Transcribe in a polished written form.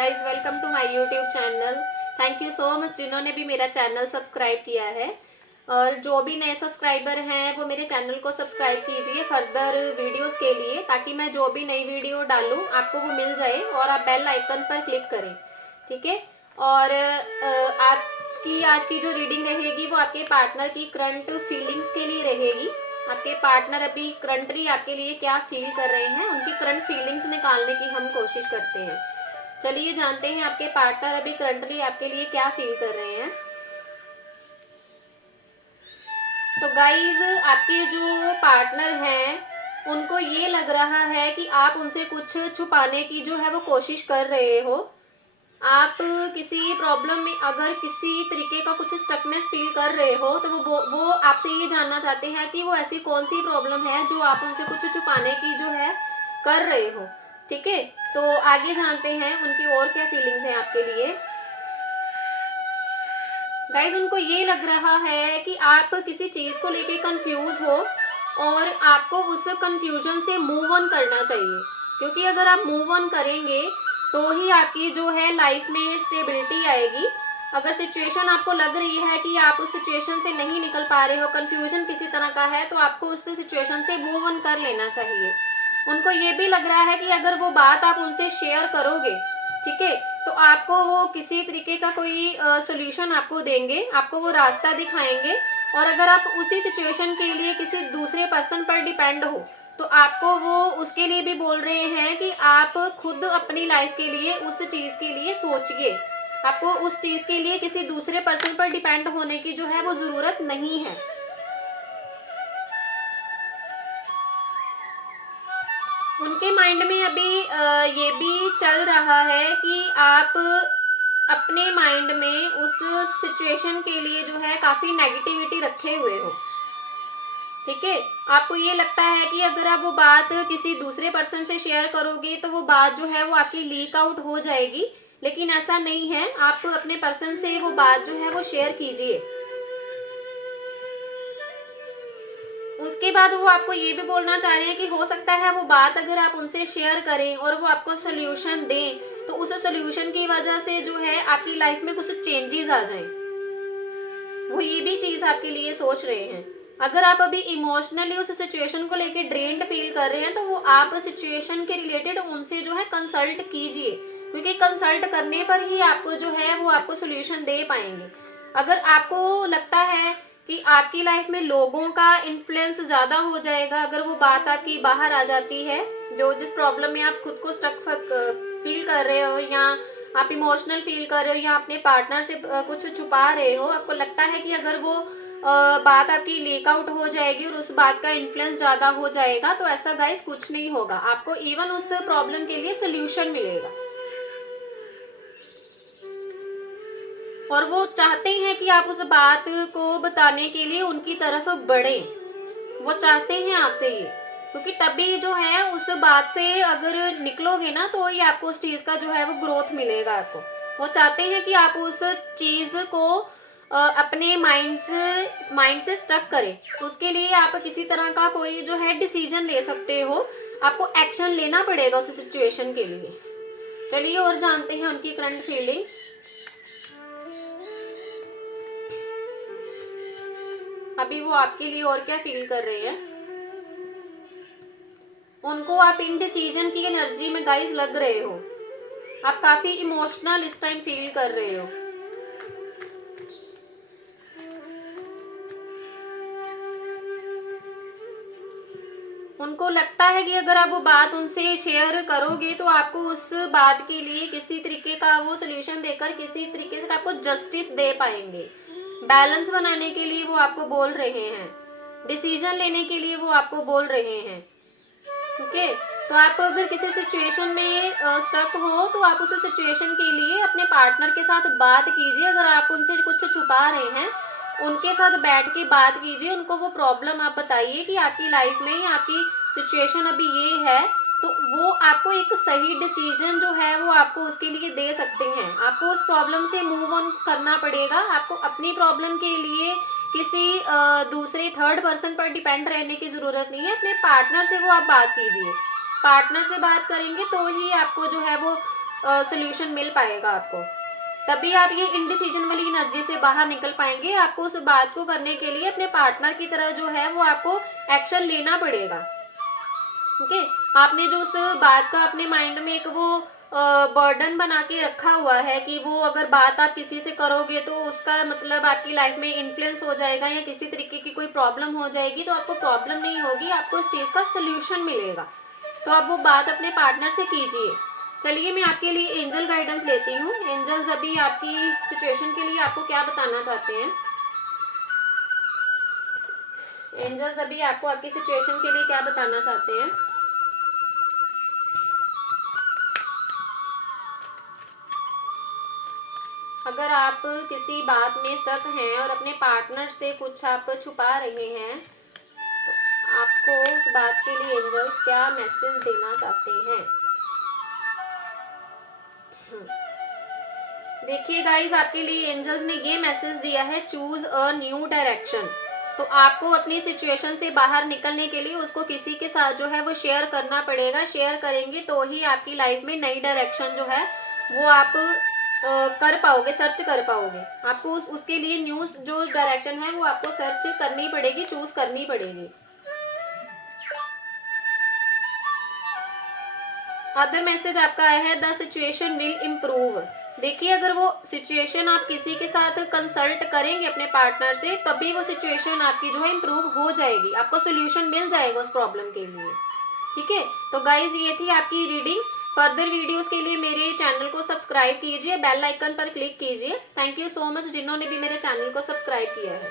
Guys welcome to my YouTube channel. Thank you so much जिन्होंने भी मेरा channel subscribe किया है, और जो भी नए सब्सक्राइबर हैं वो मेरे चैनल को सब्सक्राइब कीजिए फर्दर वीडियोस के लिए, ताकि मैं जो भी नई वीडियो डालूं आपको वो मिल जाए और आप बेल आइकन पर क्लिक करें। ठीक है। और आपकी आज की जो रीडिंग रहेगी वो आपके पार्टनर की करंट फीलिंग्स के लिए रहेगी। आपके पार्टनर अभी करंटली आपके लिए क्या फील कर रहे हैं, उनकी करंट फीलिंग्स निकालने की हम कोशिश करते हैं। चलिए जानते हैं आपके पार्टनर अभी करंटली आपके लिए क्या फील कर रहे हैं। तो गाइज आपके जो पार्टनर हैं उनको ये लग रहा है कि आप उनसे कुछ छुपाने की जो है वो कोशिश कर रहे हो। आप किसी प्रॉब्लम में अगर किसी तरीके का कुछ स्टकनेस फील कर रहे हो तो वो आपसे ये जानना चाहते हैं कि वो ऐसी कौन सी प्रॉब्लम है जो आप उनसे कुछ छुपाने की जो है कर रहे हो। ठीक है, तो आगे जानते हैं उनकी और क्या फीलिंग्स हैं आपके लिए। गाइज उनको ये लग रहा है कि आप किसी चीज़ को लेके कंफ्यूज हो और आपको उस कंफ्यूजन से मूव ऑन करना चाहिए, क्योंकि अगर आप मूव ऑन करेंगे तो ही आपकी जो है लाइफ में स्टेबिलिटी आएगी। अगर सिचुएशन आपको लग रही है कि आप उस सिचुएशन से नहीं निकल पा रहे हो, कंफ्यूजन किसी तरह का है, तो आपको उस सिचुएशन से मूव ऑन कर लेना चाहिए। उनको ये भी लग रहा है कि अगर वो बात आप उनसे शेयर करोगे, ठीक है, तो आपको वो किसी तरीके का कोई सोल्यूशन आपको देंगे, आपको वो रास्ता दिखाएंगे। और अगर आप उसी सिचुएशन के लिए किसी दूसरे पर्सन पर डिपेंड हो तो आपको वो उसके लिए भी बोल रहे हैं कि आप खुद अपनी लाइफ के लिए उस चीज़ के लिए सोचिए। आपको उस चीज़ के लिए किसी दूसरे पर्सन पर डिपेंड होने की जो है वो ज़रूरत नहीं है। उनके माइंड में अभी ये भी चल रहा है कि आप अपने माइंड में उस सिचुएशन के लिए जो है काफ़ी नेगेटिविटी रखे हुए हो। ठीक है, आपको ये लगता है कि अगर आप वो बात किसी दूसरे पर्सन से शेयर करोगे तो वो बात जो है वो आपकी लीक आउट हो जाएगी, लेकिन ऐसा नहीं है। आप अपने पर्सन से वो बात जो है वो शेयर कीजिए। उसके बाद वो आपको ये भी बोलना चाह रहे हैं कि हो सकता है वो बात अगर आप उनसे शेयर करें और वो आपको सोल्यूशन दें तो उस सोल्यूशन की वजह से जो है आपकी लाइफ में कुछ चेंजेस आ जाएं। वो ये भी चीज़ आपके लिए सोच रहे हैं। अगर आप अभी इमोशनली उस सिचुएशन को लेके ड्रेन्ड फील कर रहे हैं तो वो आप सिचुएशन के रिलेटेड उनसे जो है कंसल्ट कीजिए, क्योंकि कंसल्ट करने पर ही आपको जो है वो आपको सोल्यूशन दे पाएंगे। अगर आपको लगता है कि आपकी लाइफ में लोगों का इन्फ्लुएंस ज़्यादा हो जाएगा, अगर वो बात आपकी बाहर आ जाती है, जो जिस प्रॉब्लम में आप खुद को स्टक फील कर रहे हो, या आप इमोशनल फील कर रहे हो, या अपने पार्टनर से कुछ छुपा रहे हो, आपको लगता है कि अगर वो बात आपकी लीक आउट हो जाएगी और उस बात का इन्फ्लुएंस ज़्यादा हो जाएगा, तो ऐसा गाइस कुछ नहीं होगा। आपको इवन उस प्रॉब्लम के लिए सोल्यूशन मिलेगा। और वो चाहते हैं कि आप उस बात को बताने के लिए उनकी तरफ बढ़ें। वो चाहते हैं आपसे ये, क्योंकि तभी जो है उस बात से अगर निकलोगे ना तो ही आपको उस चीज़ का जो है वो ग्रोथ मिलेगा आपको। वो चाहते हैं कि आप उस चीज़ को अपने माइंड से स्टक करें। उसके लिए आप किसी तरह का कोई जो है डिसीजन ले सकते हो, आपको एक्शन लेना पड़ेगा उस सिचुएशन के लिए। चलिए और जानते हैं उनकी करंट फीलिंग्स। अभी वो आपके लिए और क्या फील कर रहे हैं। उनको आप इनडिसीजन की एनर्जी में गाइस लग रहे हो। आप काफी इमोशनल इस टाइम फील कर रहे हो। उनको लगता है कि अगर आप वो बात उनसे शेयर करोगे तो आपको उस बात के लिए किसी तरीके का वो सोल्यूशन देकर किसी तरीके से आपको जस्टिस दे पाएंगे। बैलेंस बनाने के लिए वो आपको बोल रहे हैं, डिसीजन लेने के लिए वो आपको बोल रहे हैं। ओके, तो आप अगर किसी सिचुएशन में स्टक हो तो आप उस सिचुएशन के लिए अपने पार्टनर के साथ बात कीजिए। अगर आप उनसे कुछ छुपा रहे हैं, उनके साथ बैठ के बात कीजिए। उनको वो प्रॉब्लम आप बताइए कि आपकी लाइफ में आपकी सिचुएशन अभी ये है, तो वो आपको एक सही डिसीजन जो है वो आपको उसके लिए दे सकते हैं। आपको उस प्रॉब्लम से मूव ऑन करना पड़ेगा। आपको अपनी प्रॉब्लम के लिए किसी दूसरे थर्ड पर्सन पर डिपेंड रहने की ज़रूरत नहीं है। अपने पार्टनर से वो आप बात कीजिए। पार्टनर से बात करेंगे तो ही आपको जो है वो सोल्यूशन मिल पाएगा आपको। तभी आप ये इनडिसीजन वाली एनर्जी से बाहर निकल पाएंगे। आपको उस बात को करने के लिए अपने पार्टनर की तरह जो है वो आपको एक्शन लेना पड़ेगा। ओके, आपने जो उस बात का अपने माइंड में एक वो बर्डन बना के रखा हुआ है कि वो अगर बात आप किसी से करोगे तो उसका मतलब आपकी लाइफ में इन्फ्लुएंस हो जाएगा या किसी तरीके की कोई प्रॉब्लम हो जाएगी, तो आपको प्रॉब्लम नहीं होगी, आपको उस चीज़ का सोल्यूशन मिलेगा। तो आप वो बात अपने पार्टनर से कीजिए। चलिए मैं आपके लिए एंजल गाइडेंस लेती हूँ। एंजल्स अभी आपकी सिचुएशन के लिए आपको क्या बताना चाहते हैं? एंजल्स अभी आपको आपकी सिचुएशन के लिए क्या बताना चाहते हैं? अगर आप किसी बात में स्टक हैं और अपने पार्टनर से कुछ आप छुपा रहे हैं, तो आपको उस बात के लिए एंजल्स क्या मैसेज देना चाहते हैं? देखिए गाइस, आपके लिए एंजल्स ने ये मैसेज दिया है, चूज अ न्यू डायरेक्शन। तो आपको अपनी सिचुएशन से बाहर निकलने के लिए उसको किसी के साथ जो है वो शेयर करना पड़ेगा। शेयर करेंगे तो ही आपकी लाइफ में नई डायरेक्शन जो है वो आप कर पाओगे, सर्च कर पाओगे। आपको उसके लिए न्यूज जो डायरेक्शन है वो आपको सर्च करनी पड़ेगी, चूज करनी पड़ेगी। अदर मैसेज आपका आया है, द सिचुएशन विल इम्प्रूव। देखिए, अगर वो सिचुएशन आप किसी के साथ कंसल्ट करेंगे अपने पार्टनर से, तभी वो सिचुएशन आपकी जो है इम्प्रूव हो जाएगी, आपको सोल्यूशन मिल जाएगा उस प्रॉब्लम के लिए। ठीक है, तो गाइज ये थी आपकी रीडिंग। फर्दर वीडियोस के लिए मेरे चैनल को सब्सक्राइब कीजिए, बेल आइकन पर क्लिक कीजिए। थैंक यू सो मच जिन्होंने भी मेरे चैनल को सब्सक्राइब किया है।